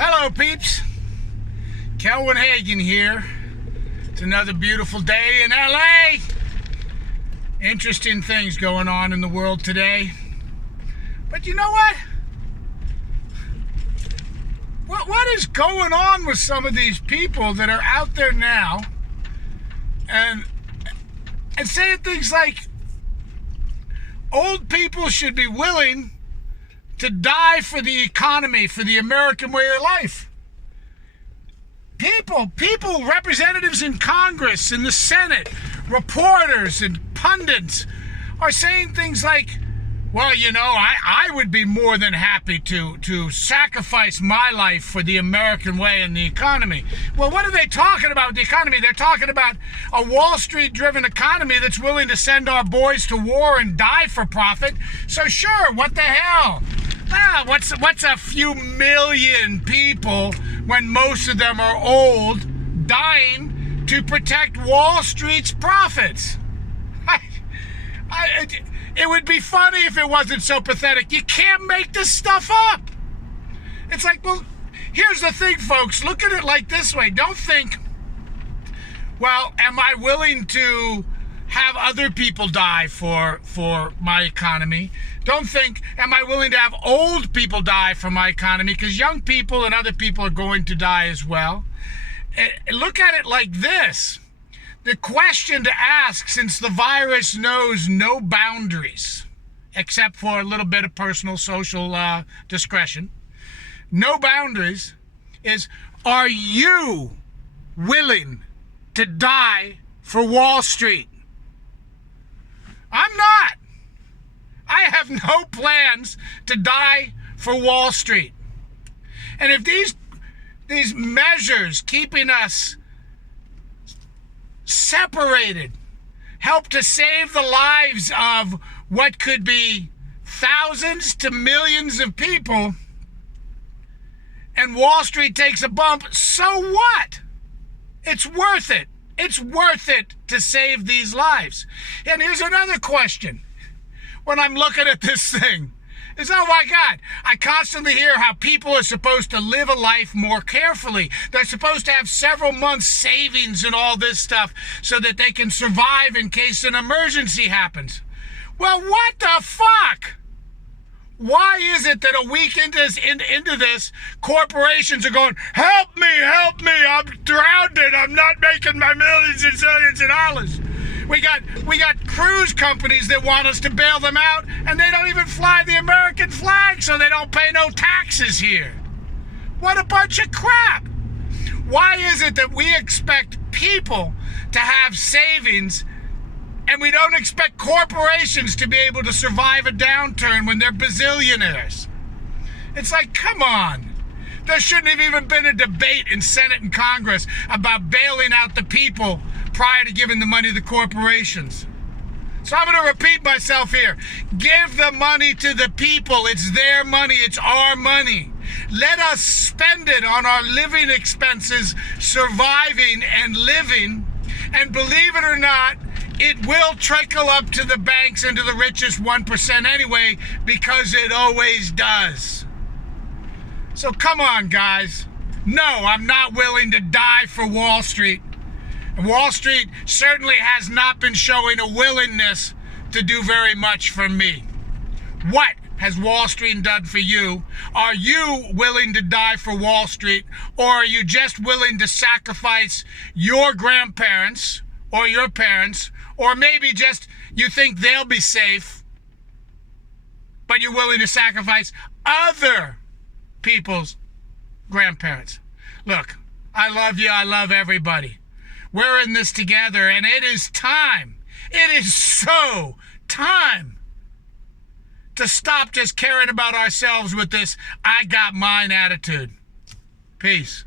Hello, peeps. Kelvin Hagen here. It's another beautiful day in LA. Interesting things going on in the world today. But you know what? What is going on with some of these people that are out there now and saying things like old people should be willing to die for the economy, for the American way of life? People, representatives in Congress, in the Senate, reporters and pundits are saying things like, well, you know, I would be more than happy to sacrifice my life for the American way and the economy. Well, what are they talking about with the economy? They're talking about a Wall Street-driven economy that's willing to send our boys to war and die for profit. So sure, what the hell? What's a few million people, when most of them are old, dying to protect Wall Street's profits? It would be funny if it wasn't so pathetic. You can't make this stuff up. It's like, well, here's the thing, folks. Look at it like this way. Don't think, well, am I willing to have other people die for my economy? Don't think, am I willing to have old people die for my economy? Because young people and other people are going to die as well. Look at it like this. The question to ask, since the virus knows no boundaries, except for a little bit of personal social discretion, no boundaries, is, are you willing to die for Wall Street? I'm not. I have no plans to die for Wall Street. And if these measures keeping us separated help to save the lives of what could be thousands to millions of people, and Wall Street takes a bump, so what? It's worth it. It's worth it to save these lives. And here's another question. When I'm looking at this thing, is, oh my God, I constantly hear how people are supposed to live a life more carefully. They're supposed to have several months savings and all this stuff so that they can survive in case an emergency happens. Well, what the fuck? Why is it that a week into this, corporations are going, help me, I'm drowned, I'm not making my millions and zillions of dollars. We got cruise companies that want us to bail them out, and they don't even fly the American flag, so they don't pay no taxes here. What a bunch of crap. Why is it that we expect people to have savings and we don't expect corporations to be able to survive a downturn when they're bazillionaires? It's like, come on. There shouldn't have even been a debate in Senate and Congress about bailing out the people prior to giving the money to the corporations. So I'm going to repeat myself here. Give the money to the people. It's their money. It's our money. Let us spend it on our living expenses, surviving and living. And believe it or not, it will trickle up to the banks and to the richest 1% anyway, because it always does. So come on, guys. No, I'm not willing to die for Wall Street. Wall Street certainly has not been showing a willingness to do very much for me. What has Wall Street done for you? Are you willing to die for Wall Street, or are you just willing to sacrifice your grandparents or your parents, or maybe just you think they'll be safe, but you're willing to sacrifice other people's grandparents? Look, I love you. I love everybody. We're in this together, and it is time. It is so time to stop just caring about ourselves with this I got mine attitude. Peace.